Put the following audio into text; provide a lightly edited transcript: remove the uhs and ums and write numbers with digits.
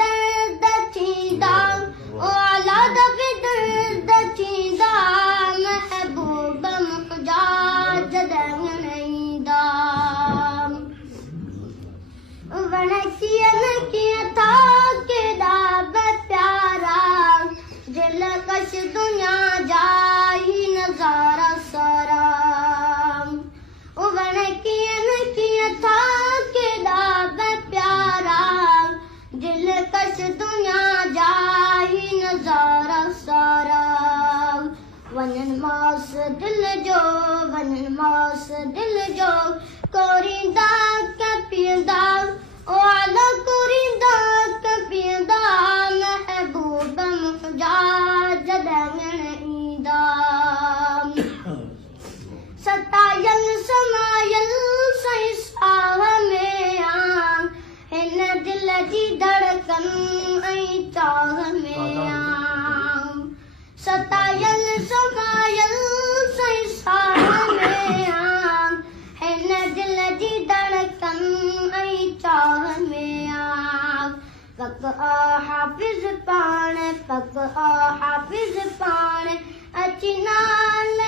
दर्द थींदा औलाद पे दर्द थींदा महबूब मुंहिंजा जॾहिं ईंदा वण कीअं था केॾा बि प्यारा दिलकश दुनिया जा ही नज़ारा सारा वण कीअं था केॾा बि प्यारा दिलकश दुनिया जा ही नज़ारा सारा वञनि मास दिल जो कोरींदा कपींदा ओला कोरींदा कपींदा महबूब मुंहिंजा जॾहिं ईंदा सतायल समायल सही साह में हिन दिल जी धड़कन ऐं चाह में सतायल समायल सही साह में हिन दिल जी धड़कन ऐं चाह में पक हाफ़िज़ पाण अची नाल